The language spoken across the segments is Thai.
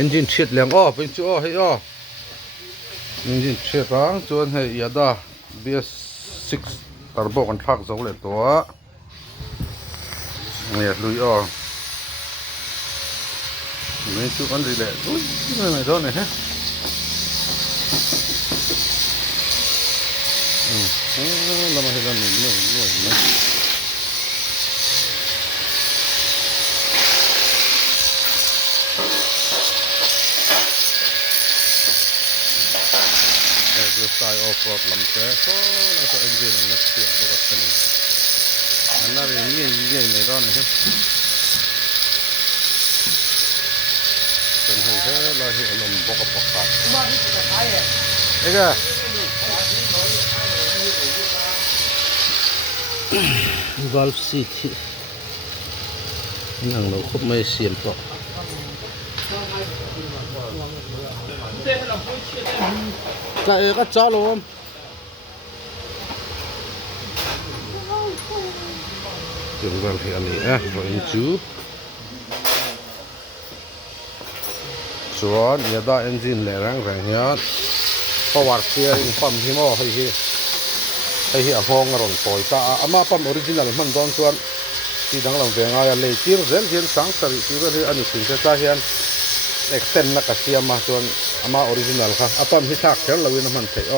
engine shit แรงอ้อเป็นชัวให้อ้อ engine shit อ่ะจวนให้ยาดา BS6 turbo กันทักซะเลยตัวเนี่ยลุยอ้อไม่ชุกันดีเลยอุ้ยไม่โดนเลยฮะเรามาเห็นแล้วหนึ่งนะสายออฟโรดลำเส้นก็น่าจะเอ็นจินนักเสียบด้วยกันอันนั้นเรื่องยิ่งในร้านนี้เป็นให้เราเห็นลมบกปกกันเอ๊ะกอล์ฟซีทีนั่งเราคุบไม่เสียนต่อก็จ้าลมจึงกันที่อันนี้เราอินจูส่วนยาดาเอนจินแรงเนี้ยประวัติเสียอินปั๊มที่มอให้ห้องรอนปอยตาอามาปั๊มออริจินัลมันโดนส่วนที่ดังลำเวียงอะไรเลยที่เรื่องเห็นสังสรรค์ที่เรื่องอันนี้สิ่งที่จะเห็นเอ็กเซนนักเสียมาส่วนอามาออริจินัลค่ะอาปั๊มที่ชักเขียนเราวินามันเทอ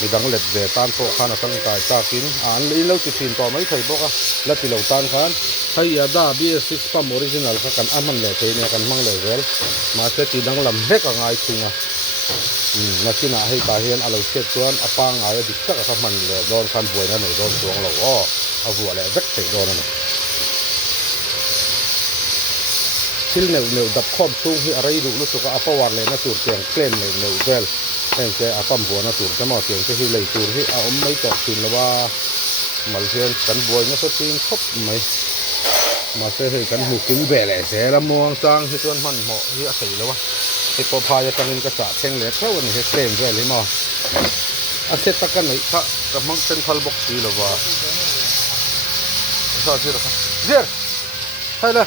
มีดังเล็ดเดตันโตขานตั้งใจจากกินอันนี้เราจะพิมพ์ต่อไม่เคยบอกและที่เราตันขันให้ยาดา BS6 ปั๊มออริจินัลค่ะกันอันมันเลยเนี่ยกันมั่งเลยเวลมาเสร็จที่ดังลำเฮก็ง่ายจริงนักกินให้ตาเห็นอะไรเช็ดส่วนอาปังง่ายดิบสักมันเลยโดนคันบวยนั่นหน่อยโดนสวงเราเอาหัวเลยจักเตะโดนนั่นชิลเนื้อดับคอมสูงที่อะไรดูรู้สึกว่าประวัติเลยนะสูตรเสียงเคล่นเลยเนื้อเวลแต่แกอาปั๊มหัวนะสูตรจะมาเสียงที่เลยสูตรที่เอาไม่ต่อสินแล้วว่ามาเสียงกันบวยนะสุดที่ครบไหมมาเสียให้กันหูกิ้งแบะเลยเสียละมวงจางที่ส่วนมันเหมาะที่อะไรแล้ววะไอ้ปอพายจะตั้งเงินกระสาเช่งเหลือแค่วันนี้เคล่นด้วยเลยมั้งอาเซตตะกันเลยถ้ากับมังเซนทัลบ็อกซ์หรือว่าชอบที่หรอครับเดี๋ยวใช่เลย